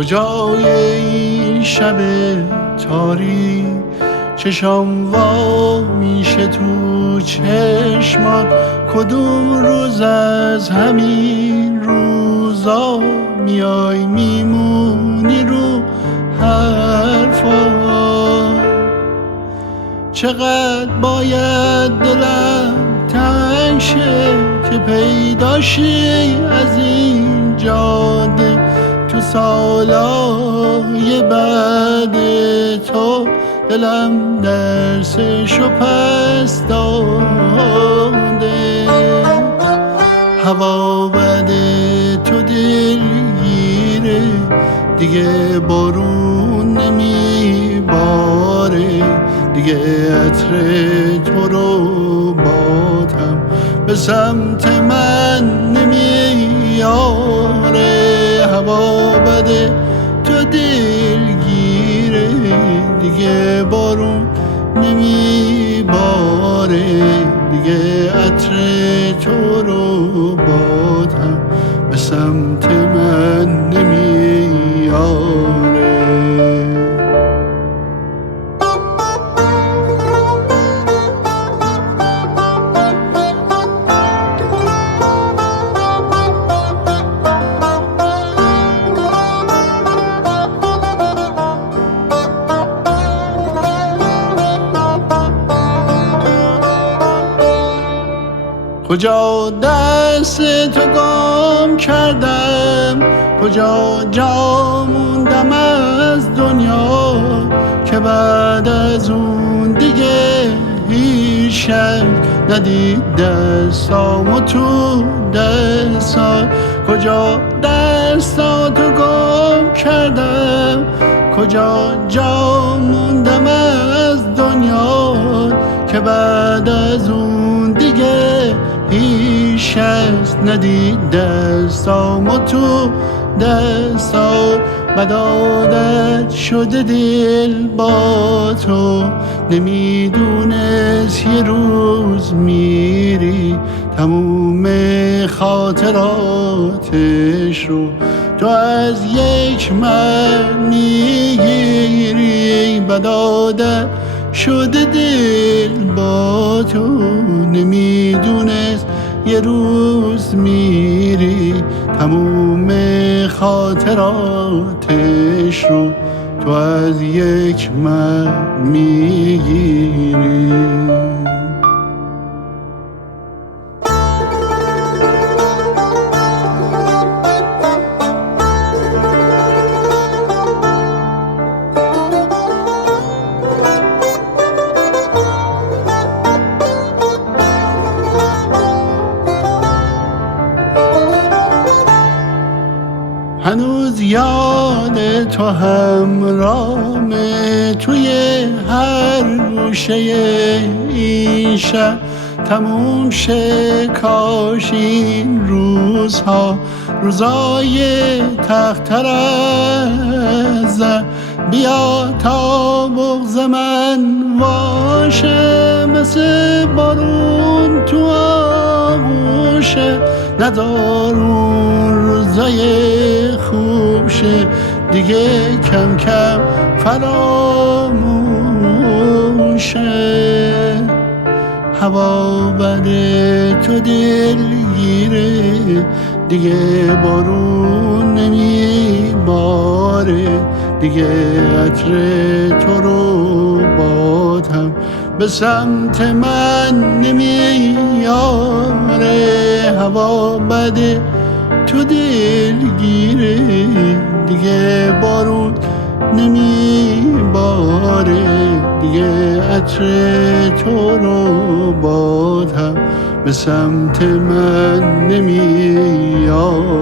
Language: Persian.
کجای این شب تاریک چشام وا میشه تو چشمات، کدوم روز از همین روزا میای میمونی رو حرفا؟ چقدر باید دلم تنگ شه که پیداشی از این جاده تو سالای بعد تو، دلم درسشو پس داده. هوا بده تو دلگیره، دیگه بارون نمیباره، دیگه عطر تو رو بادم به سمت من نمیاره. هوا بده تو دلگیره، دیگه بارون نمیباره، دیگه عطر تو رو بادم به سمت من نمیاره. کجا دست تو گم کردم، کجا جا موندم از دنیا، که بعد از اون دیگه هیچ شک ندید دستامو تو دستات. کجا دستاتو گم کردم، کجا جا موندم از دنیا، که بعد از اون دیگه هیچ کس ندید دستامو تو دستات. بد عادت شده دل با تو، نمیدونست یه روز میری تموم خاطراتش رو تو از یک من میگیری. بد عادت شده دل با تو، نمیدونست یه روز میری تموم خاطراتش رو تو از یک من میگیری. هنوز یاد تو همرامه توی هر گوشه این شهر، تموم شه کاش این روزها روزای تختر از بیا تا بغض من واشه، مثل بارون تو آغوشه، نذار اون روزای خوب شه دیگه کم کم فراموشه. هوا بده تو دلگیره، دیگه بارون نمیباره، دیگه عطر تو رو بادم به سمت من نمیاره. هوا بده تو دلگیره، دیگه بارون نمیباره، دیگه عطر تو رو بادم به سمت من نمیاره.